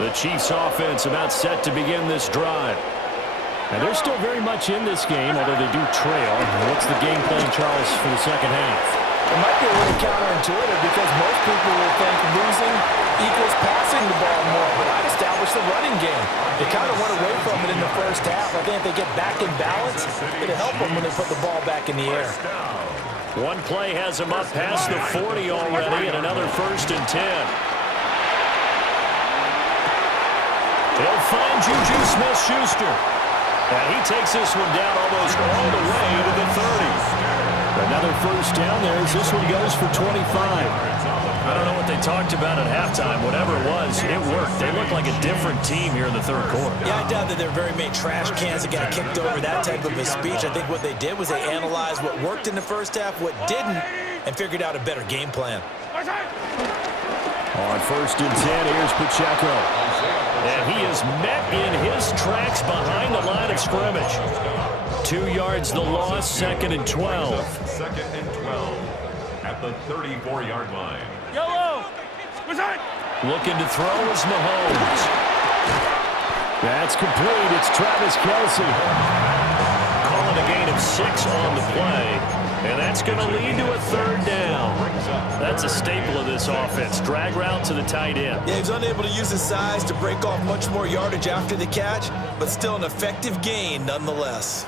The Chiefs offense about set to begin this drive. And they're still very much in this game, although they do trail. What's the game plan, Charles, for the second half? It might be a little counterintuitive because most people will think losing equals passing the ball more, but I'd establish the running game. They kind of went away from it in the first half. I think if they get back in balance, it'll help them when they put the ball back in the air. One play has them up past the 40 already, and another 1st and 10. They'll find Juju Smith-Schuster. And he takes this one down almost all the way to the 30. Another 1st down there as this one goes for 25. I don't know what they talked about at halftime. Whatever it was, it worked. They look like a different team here in the 3rd quarter. Yeah, I doubt that they're very many trash cans that got kicked over, that type of a speech. I think what they did was they analyzed what worked in the first half, what didn't, and figured out a better game plan. On 1st and 10, here's Pacheco. And he is met in his tracks behind the line of scrimmage. 2 yards the loss, 2nd and 12. 2nd and 12 at the 34-yard line. Yellow! Looking to throw is Mahomes. That's complete. It's Travis Kelce. Calling a gain of 6 on the play. And that's going to lead to a 3rd down. That's a staple of this offense. Drag route to the tight end. Yeah, he's unable to use his size to break off much more yardage after the catch, but still an effective gain nonetheless.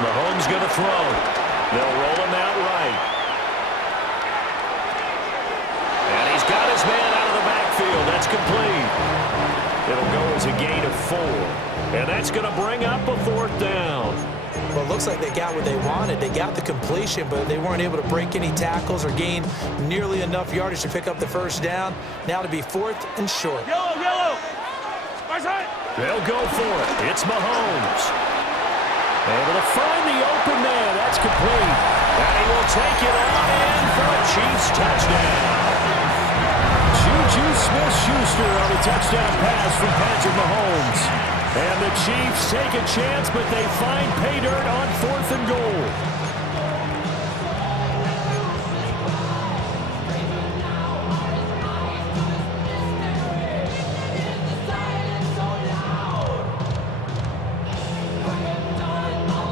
Mahomes going to throw. They'll roll him out right. And he's got his man out of the backfield. That's complete. It'll go as a gain of 4. And that's going to bring up a 4th down. Well, it looks like they got what they wanted. They got the completion, but they weren't able to break any tackles or gain nearly enough yardage to pick up the 1st down. Now to be 4th and short. Yellow! They'll go for it. It's Mahomes. Able to find the open man. That's complete. And he will take it on in for a Chiefs touchdown. Juju Smith-Schuster on the touchdown pass from Patrick Mahomes. And the Chiefs take a chance, but they find pay dirt on 4th and goal.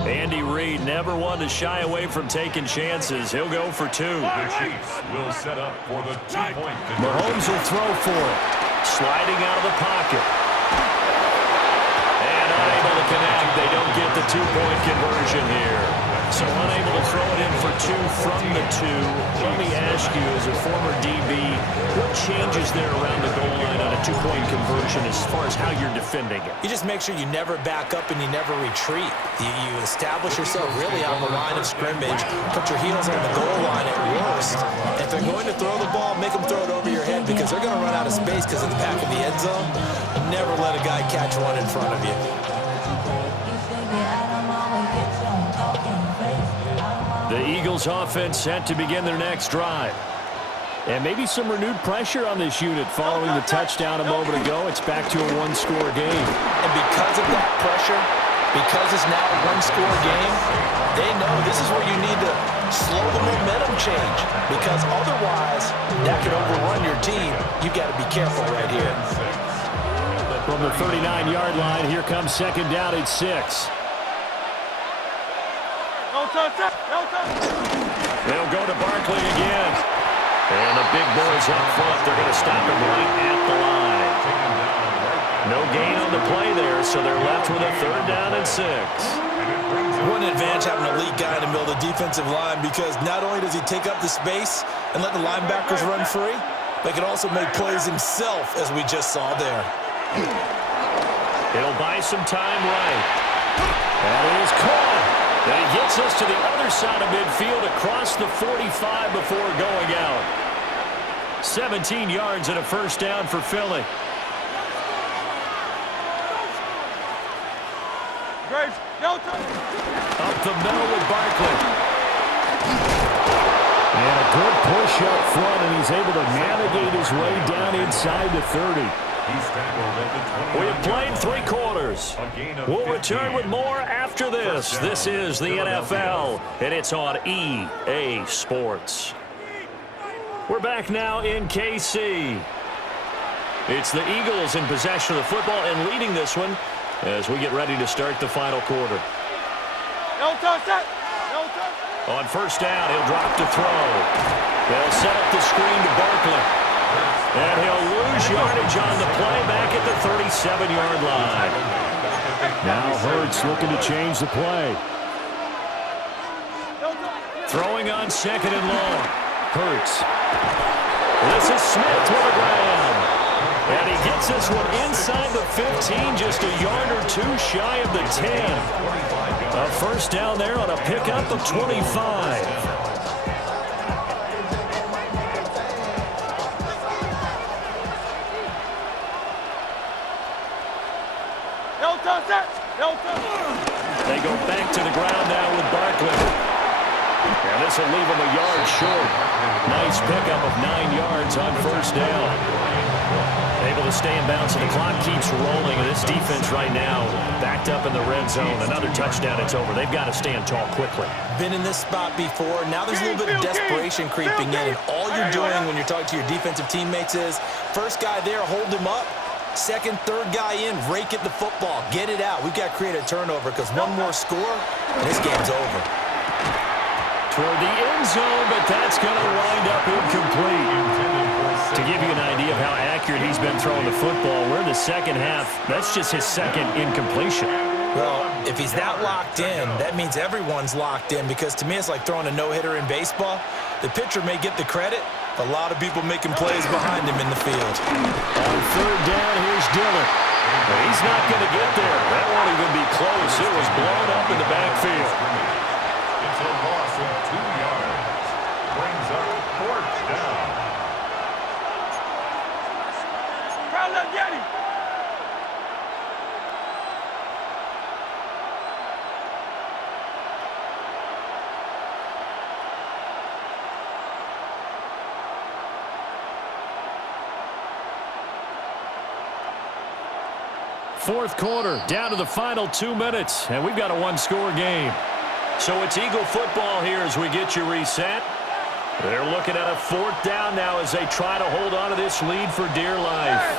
Andy Reid never one to shy away from taking chances. He'll go for 2. The Chiefs will set up for the 2-point conversion. Mahomes will throw for it. Sliding out of the pocket. And unable to connect. They don't get the 2-point conversion here. So unable to throw it in for 2 from the 2. Let me ask you, as a former DB, what changes there around the goal line on a 2-point conversion as far as how you're defending it? You just make sure you never back up and you never retreat. You establish yourself really on the line of scrimmage, put your heels on the goal line at worst. If they're going to throw the ball, make them throw it over your head because they're going to run out of space because of the back of the end zone. Never let a guy catch one in front of you. The Eagles offense set to begin their next drive. And maybe some renewed pressure on this unit following the touchdown a moment ago. It's back to a 1-score game. And because of that pressure, because it's now a 1-score game, they know this is where you need to slow the momentum change. Because otherwise, that could overrun your team. You've got to be careful right here. From the 39-yard line, here comes 2nd down at 6. They'll go to Barkley again. And the big boys up front, they're going to stop him right at the line. No gain on the play there, so they're left with a 3rd down and 6. What an advantage having an elite guy in the middle of the defensive line because not only does he take up the space and let the linebackers run free, but he can also make plays himself, as we just saw there. It'll buy some time right. That is caught. And he gets us to the other side of midfield across the 45 before going out. 17 yards and a 1st down for Philly. Up the middle with Barkley. And a good push up front, and he's able to navigate his way down inside the 30. We have played 3 quarters. We'll return with more after this. This is the NFL, and it's on EA Sports. We're back now in KC. It's the Eagles in possession of the football and leading this one as we get ready to start the final quarter. On first down, he'll drop to throw. They'll set up the screen to Barkley. And he'll lose yardage on the play back at the 37-yard line. Now Hurts looking to change the play. Throwing on second and long. Hurts. This is Smith with a grab. And he gets this one inside the 15, just a yard or two shy of the 10. A first down there on a pickup of 25. They go back to the ground now with Barkley. And this will leave him a yard short. Nice pickup of 9 yards on first down. Able to stay in bounds, and the clock keeps rolling. And this defense right now backed up in the red zone. Another touchdown, it's over. They've got to stand tall quickly. Been in this spot before. Now there's a little bit of desperation creeping in. And all you're doing when you're talking to your defensive teammates is, first guy there, hold him up. Second, third guy in, rake at the football. Get it out. We've got to create a turnover because one more score, and this game's over. Toward the end zone, but that's going to wind up incomplete. To give you an idea of how accurate he's been throwing the football, we're in the second half. That's just his second incompletion. Well, if he's that locked in, that means everyone's locked in because to me it's like throwing a no-hitter in baseball. The pitcher may get the credit, but a lot of people making plays behind him in the field. On third down, here's Dillon. He's not going to get there. That won't even be close. It was blown up in the backfield. It's a loss of 2 yards. Brings up fourth down. Fourth quarter, down to the final 2 minutes, and we've got a one-score game. So it's Eagle football here as we get you reset. They're looking at a fourth down now as they try to hold on to this lead for dear life.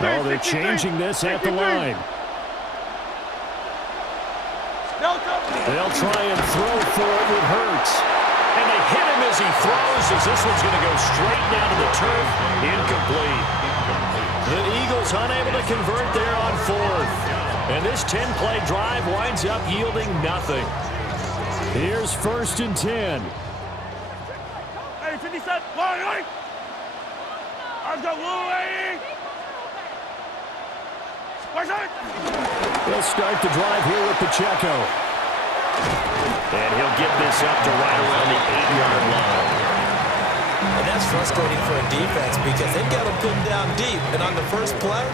Oh, they're changing this at the line. They'll try and throw for it with Hurts. And they hit him as he throws, as this one's going to go straight down to the turf. Incomplete. The Eagles unable to convert there on fourth. And this 10-play drive winds up yielding nothing. Here's first and 10. They'll start the drive here with Pacheco. And he'll get this up to right around the 8-yard line. And that's frustrating for a defense because they've got them pinned down deep. And on the first play,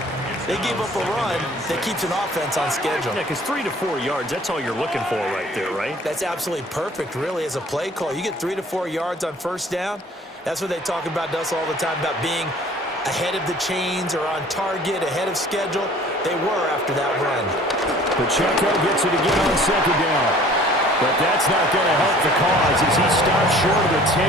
they gave up a run that keeps an offense on schedule. Yeah, because 3 to 4 yards, that's all you're looking for right there, right? That's absolutely perfect, really, as a play call. You get 3 to 4 yards on first down. That's what they talk about to us all the time, about being ahead of the chains or on target, ahead of schedule. They were after that run. Pacheco gets it again on second down. But that's not going to help the cause as he stops short of the 10.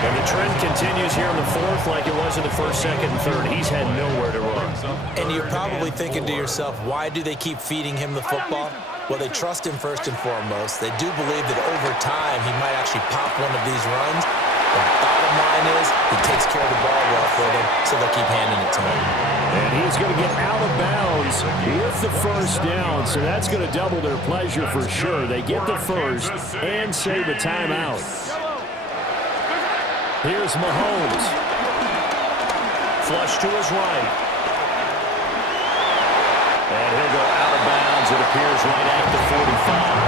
And the trend continues here in the fourth like it was in the first, second, and third. He's had nowhere to run. And you're probably thinking to yourself, why do they keep feeding him the football? Well, they trust him first and foremost. They do believe that over time he might actually pop one of these runs. The bottom line is he takes care of the ball well for them, so they'll keep handing it to him. And he's going to get out of bounds with the first down, so that's going to double their pleasure for sure. They get the first and save a timeout. Here's Mahomes. Flush to his right. And he'll go out of bounds, it appears, right at the 45.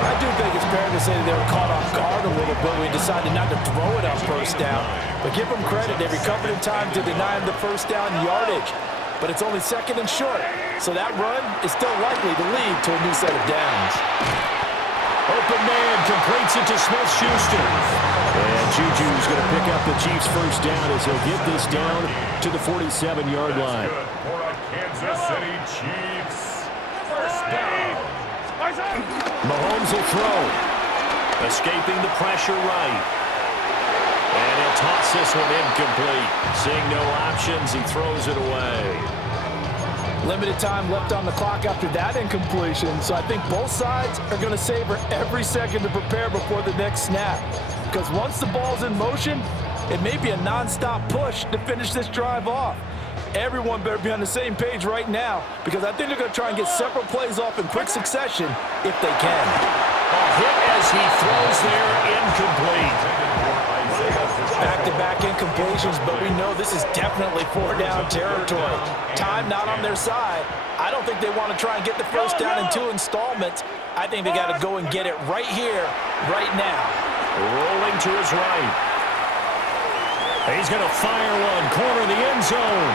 I do think it's fair to say that they were caught off guard a little bit. We decided not to throw it on first down. But give them credit. They recovered in time to deny him the first down yardage. But it's only second and short. So that run is still likely to lead to a new set of downs. Open man completes it to Smith-Schuster. And Juju's going to pick up the Chiefs' first down as he'll get this down to the 47-yard line. Good for a Kansas City Chiefs. First down. Mahomes will throw. Escaping the pressure right. And he'll toss this one incomplete. Seeing no options, he throws it away. Limited time left on the clock after that incompletion, so I think both sides are going to savor every second to prepare before the next snap. Because once the ball's in motion, it may be a non-stop push to finish this drive off. Everyone better be on the same page right now, because I think they're going to try and get several plays off in quick succession if they can. A hit as he throws there, incomplete. Back-to-back incompletions, but we know this is definitely four-down territory. Time not on their side. I don't think they want to try and get the first down in 2 installments. I think they got to go and get it right here, right now. Rolling to his right. He's going to fire one, corner of the end zone.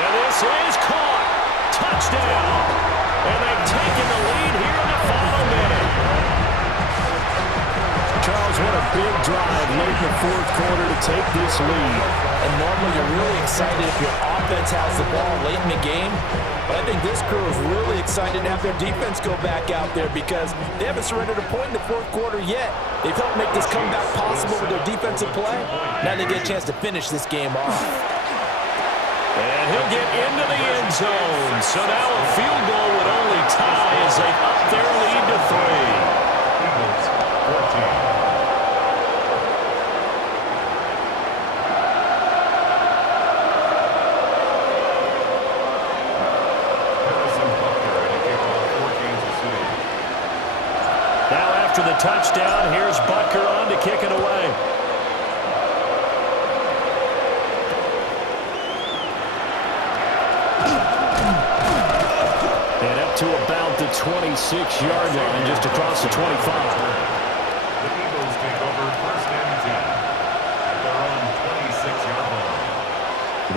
And this is caught. Touchdown. And they've taken the lead here in the final minute. Charles, what a big drive late in the fourth quarter to take this lead. And normally you're really excited if your offense has the ball late in the game. But I think this crew is really excited to have their defense go back out there because they haven't surrendered a point in the fourth quarter yet. They've helped make this comeback possible with their defensive play. Now they get a chance to finish this game off. And he'll get into the end zone. So now a field goal would only tie as they up their lead to 3. Eagles 14. After the touchdown, here's Butker on to kick it away. And up to about the 26-yard line, just across the 25. The Eagles take over first and 10 at their own 26-yard line.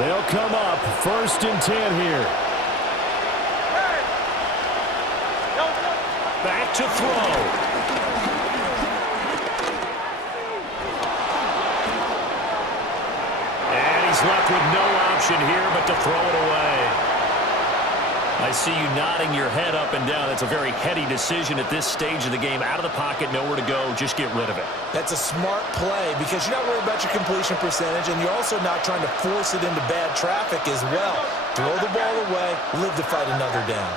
They'll come up first and 10 here. Back to throw. He's left with no option here but to throw it away. I see you nodding your head up and down. That's a very heady decision at this stage of the game. Out of the pocket, nowhere to go. Just get rid of it. That's a smart play because you're not worried about your completion percentage, and you're also not trying to force it into bad traffic as well. Throw the ball away, live to fight another down.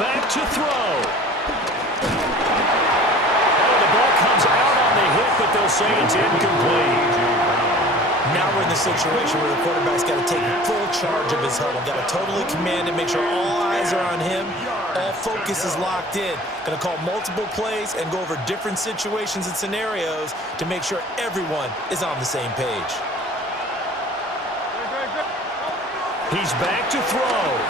Back to throw. The ball comes out on the hit, but they'll say it's incomplete. Now we're in the situation where the quarterback's got to take full charge of his huddle. Got to totally command it, make sure all eyes are on him. All focus is locked in. Going to call multiple plays and go over different situations and scenarios to make sure everyone is on the same page. He's back to throw.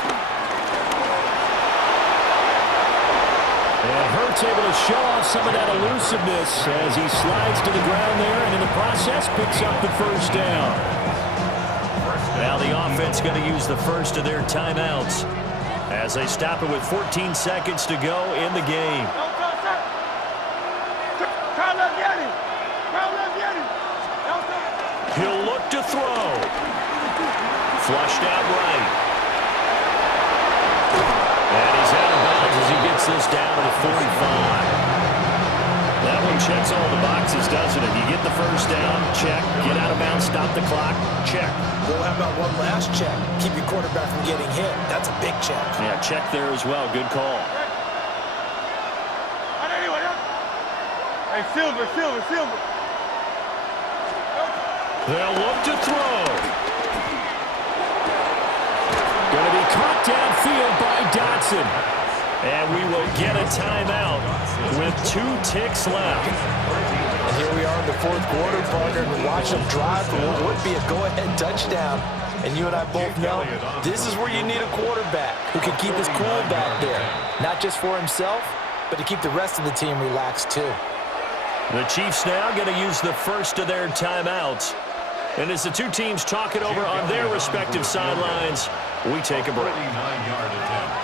And Hurts able to show off some of that elusiveness as he slides to the ground there and in the process picks up the first down. Now the offense going to use the first of their timeouts as they stop it with 14 seconds to go in the game. He'll look to throw. Flushed out right. And he's out of bounds as he gets this down to the 45. That one checks all the boxes, doesn't it? You get the first down, check. Get out of bounds, stop the clock, check. Well, how about one last check? Keep your quarterback from getting hit. That's a big check. Yeah, check there as well. Good call. Hey, Silver. They'll look to throw. Going to be caught downfield by Dotson. And we will get a timeout with 2 ticks left. And here we are in the fourth quarter, partner, and watch them drive for what would be a go-ahead touchdown. And you and I both know this is where you need a quarterback who can keep his cool back there. Not just for himself, but to keep the rest of the team relaxed too. The Chiefs now going to use the first of their timeouts. And as the two teams talk it over on their respective sidelines, we take a break. 39-yard attempt.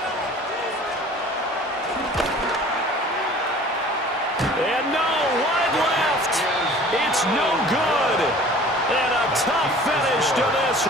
And no, wide left. It's no good. And a tough finish to this